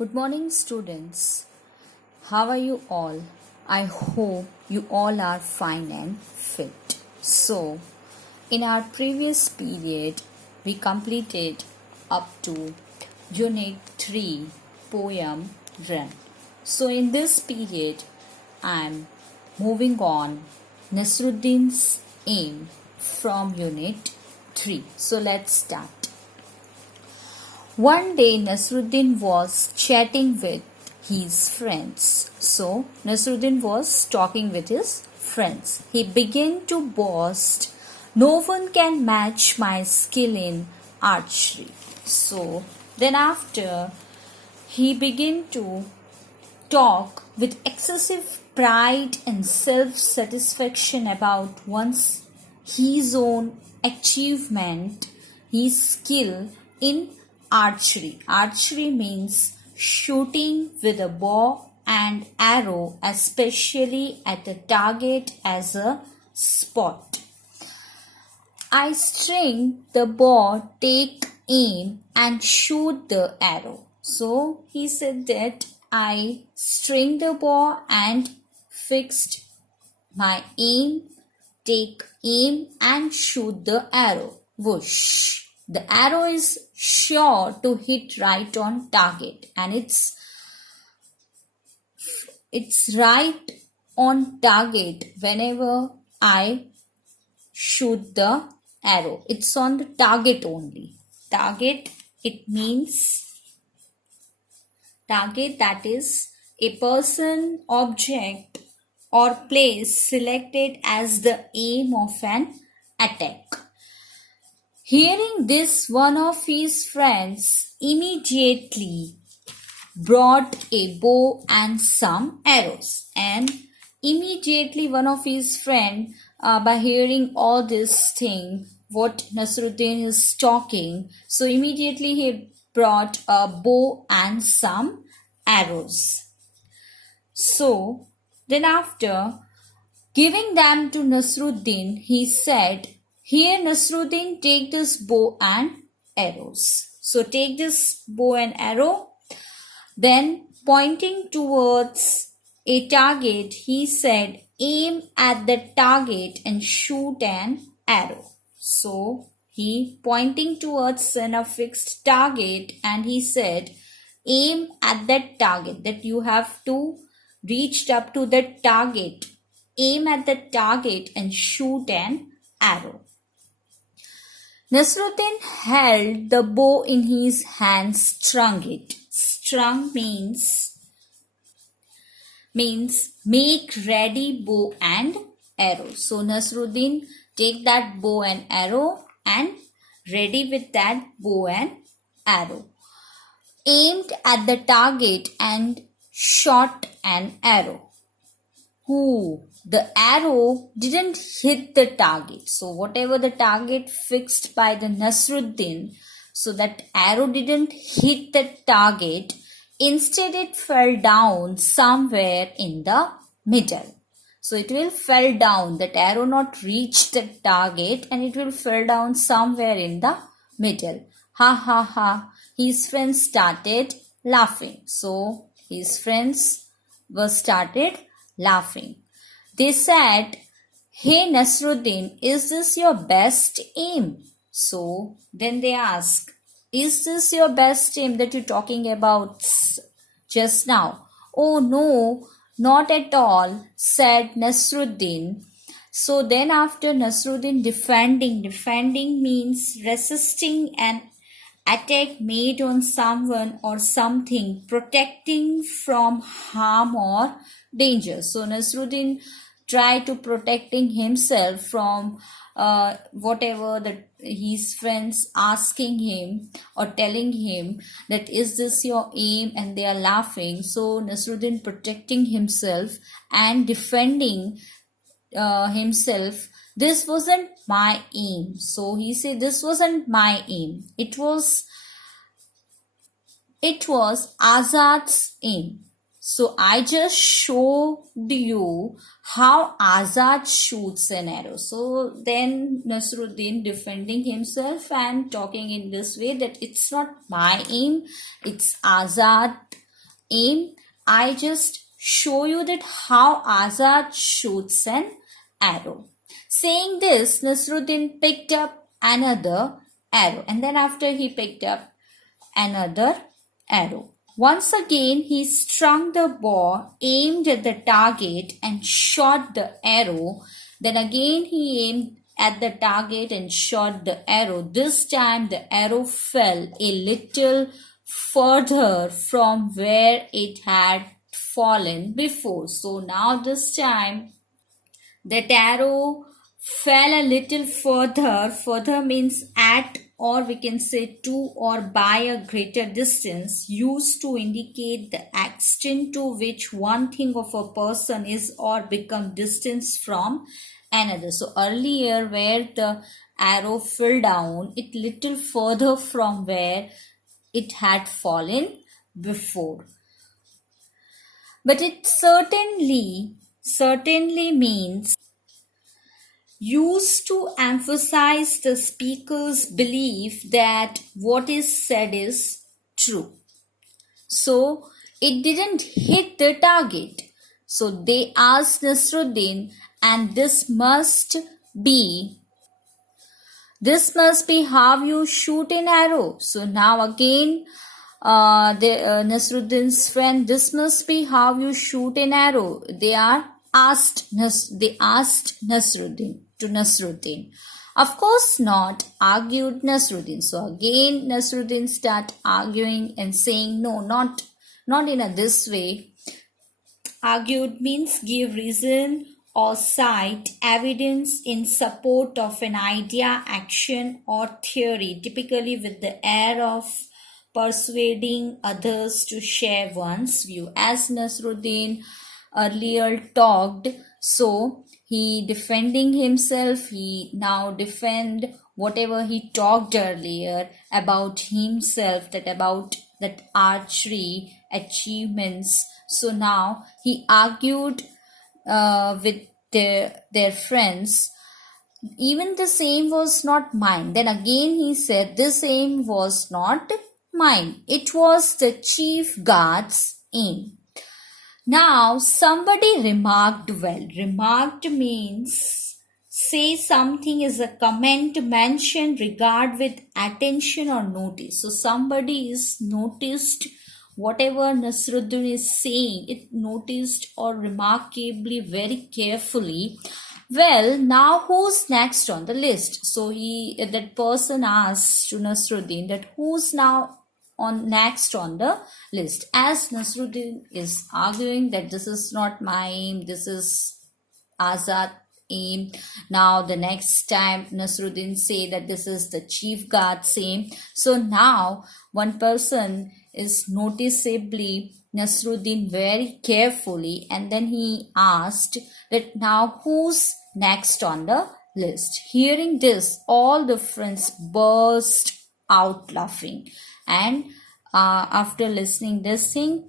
Good morning, students. How are you all? I hope you all are fine and fit. So, in our previous period, we completed up to unit 3 poem Run. So, in this period, I am moving on Nusruddin's aim from unit 3. So, let's start. One day Nusruddin was chatting with his friends. So Nusruddin was talking with his friends. He began to boast, "No one can match my skill in archery." So then after he began to talk with excessive pride and self-satisfaction about his own achievement, his skill in archery. Archery means shooting with a bow and arrow, especially at a target as a spot. I string the bow, take aim and shoot the arrow. So he said that I string the bow and fixed my aim, take aim and shoot the arrow. Whoosh. The arrow is sure to hit right on target, and it's right on target whenever I shoot the arrow. It's on the target only. Target, it means target, that is a person, object or place selected as the aim of an attack. Hearing this, one of his friends immediately brought a bow and some arrows. And immediately one of his friends, by hearing all this thing, what Nusruddin is talking, so immediately he brought a bow and some arrows. So then after giving them to Nusruddin, he said, "Here, Nusruddin, take this bow and arrows." So take this bow and arrow. Then pointing towards a target, he said, "Aim at the target and shoot an arrow." So he pointing towards a fixed target and he said, "Aim at that target," that you have to reach up to the target. Aim at the target and shoot an arrow. Nusruddin held the bow in his hand, strung it. Strung means make ready bow and arrow. So Nusruddin take that bow and arrow and ready with that bow and arrow. Aimed at the target and shot an arrow. The arrow didn't hit the target. So whatever the target fixed by the Nusruddin, so that arrow didn't hit the target. Instead it fell down somewhere in the middle. So it will fell down. That arrow not reached the target and it will fell down somewhere in the middle. Ha ha ha. His friends started laughing. So his friends were started laughing. They said, "Hey Nusruddin, is this your best aim?" So then they ask, "Is this your best aim that you're talking about just now?" "Oh no, not at all," said Nusruddin. So then after Nusruddin defending means resisting an attack made on someone or something, protecting from harm or danger. So Nusruddin tried to protecting himself from whatever his friends asking him or telling him that is this your aim, and they are laughing. So Nusruddin protecting himself and defending himself. "This wasn't my aim." So he said, "This wasn't my aim. It was Azad's aim. So I just showed you how Azad shoots an arrow." So then Nusruddin defending himself and talking in this way that it's not my aim, it's Azad aim. I just show you that how Azad shoots an arrow. Saying this, Nusruddin picked up another arrow, and then after he picked up another arrow. Once again, he strung the bow, aimed at the target and shot the arrow. Then again he aimed at the target and shot the arrow. This time the arrow fell a little further from where it had fallen before. So now this time that arrow fell a little further. Further means at, or we can say to or by a greater distance, used to indicate the extent to which one thing of a person is or become distance from another. So earlier where the arrow fell down, it little further from where it had fallen before. But it certainly means used to emphasize the speaker's belief that what is said is true. So it didn't hit the target. So they asked Nusruddin, and this must be how you shoot an arrow. So now again Nusruddin's friend, this must be how you shoot an arrow. They asked Nusruddin to Nusruddin. Of course not, argued Nusruddin. So again Nusruddin start arguing and saying, no, not in this way. Argued means give reason or cite evidence in support of an idea, action or theory, typically with the air of persuading others to share one's view. As Nusruddin earlier talked, so he defending himself, he now defend whatever he talked earlier about himself, about that archery achievements. So now he argued with their friends, even this aim was not mine. Then again he said, this aim was not mine, it was the chief guard's aim. Now somebody remarked well. Remarked means say something is a comment, mention, regard with attention or notice. So somebody is noticed whatever Nusruddin is saying, it noticed or remarkably very carefully. Well, now who's next on the list? So that person asked to Nusruddin that who's now next on the list. As Nusruddin is arguing that this is not my aim, this is Azad aim. Now the next time Nusruddin say that this is the chief guard's aim. So now one person is noticeably Nusruddin very carefully, and then he asked that now who's next on the list. Hearing this, all the friends burst out laughing, and after listening this thing,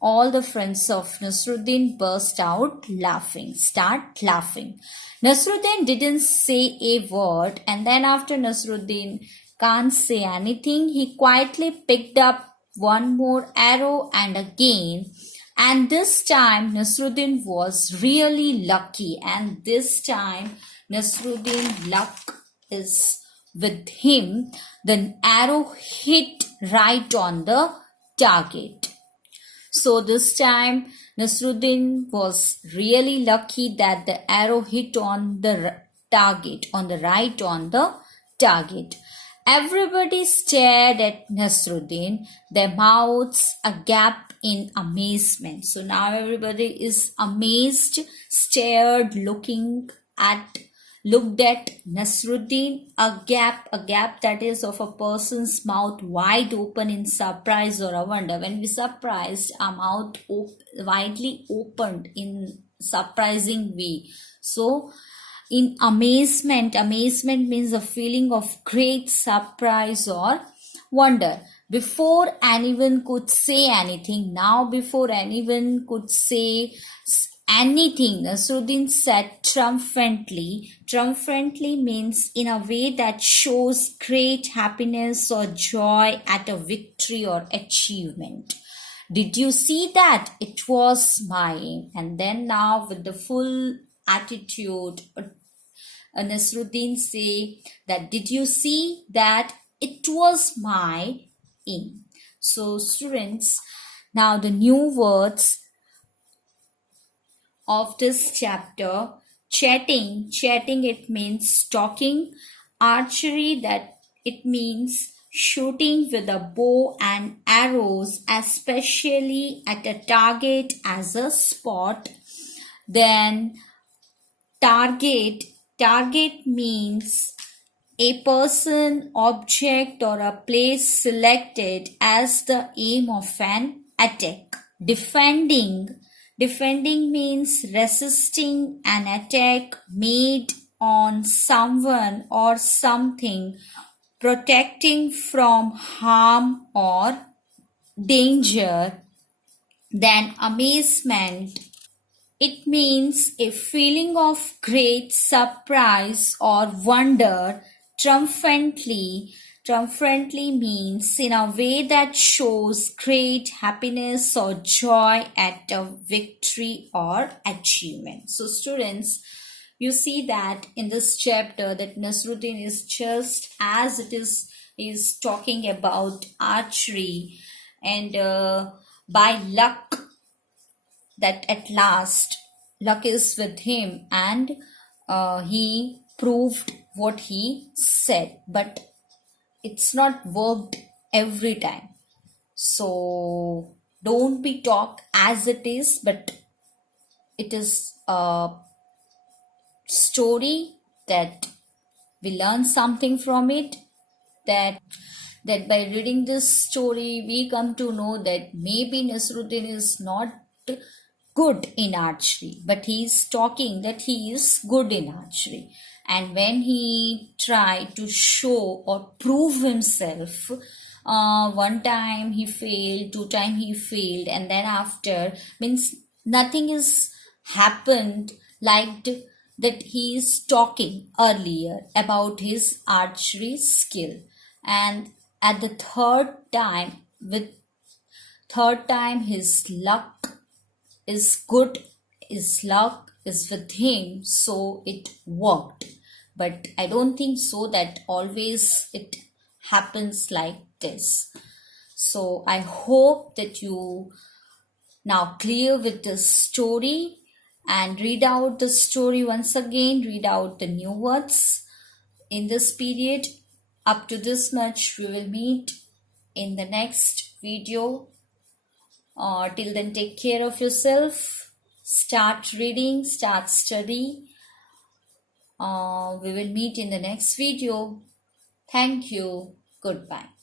all the friends of Nusruddin burst out laughing, start laughing. Nusruddin didn't say a word, and then after Nusruddin can't say anything, he quietly picked up one more arrow and again. And this time Nusruddin was really lucky, and this time Nusruddin luck is with him. The arrow hit right on the target. So this time Nusruddin was really lucky that the arrow hit on the target, right on the target. Everybody stared at Nusruddin, their mouths agape in amazement. So now everybody is amazed, stared, looked at Nusruddin, a gap that is of a person's mouth wide open in surprise or a wonder. When we surprised, our mouth widely opened in surprising way. So in amazement means a feeling of great surprise or wonder. Before anyone could say anything, anything, Nusruddin said triumphantly. Triumphantly means in a way that shows great happiness or joy at a victory or achievement. Did you see that? It was my aim. And then now with the full attitude, Nusruddin say that, did you see that? It was my aim. So students, now the new words of this chapter: chatting it means talking; archery, that it means shooting with a bow and arrows, especially at a target as a spot. Then target means a person, object, or a place selected as the aim of an attack. Defending means resisting an attack made on someone or something, protecting from harm or danger. Then amazement, it means a feeling of great surprise or wonder. Triumphantly means in a way that shows great happiness or joy at a victory or achievement. So students, you see that in this chapter that Nusruddin is just as it is talking about archery, and by luck, that at last luck is with him, and he proved what he said, but it's not worked every time. So don't be talk as it is, but it is a story that we learn something from it, that by reading this story we come to know that maybe Nasruddin is not good in archery, but he is talking that he is good in archery. And when he tried to show or prove himself, one time he failed, two time he failed, and then after means nothing is happened like that he is talking earlier about his archery skill. And at the third time his luck is good, his luck is with him, so it worked. But I don't think so that always it happens like this. So I hope that you now clear with this story, and read out the story once again, read out the new words in this period. Up to this much, we will meet in the next video. Till then, take care of yourself. Start reading, start study. We will meet in the next video. Thank you. Goodbye.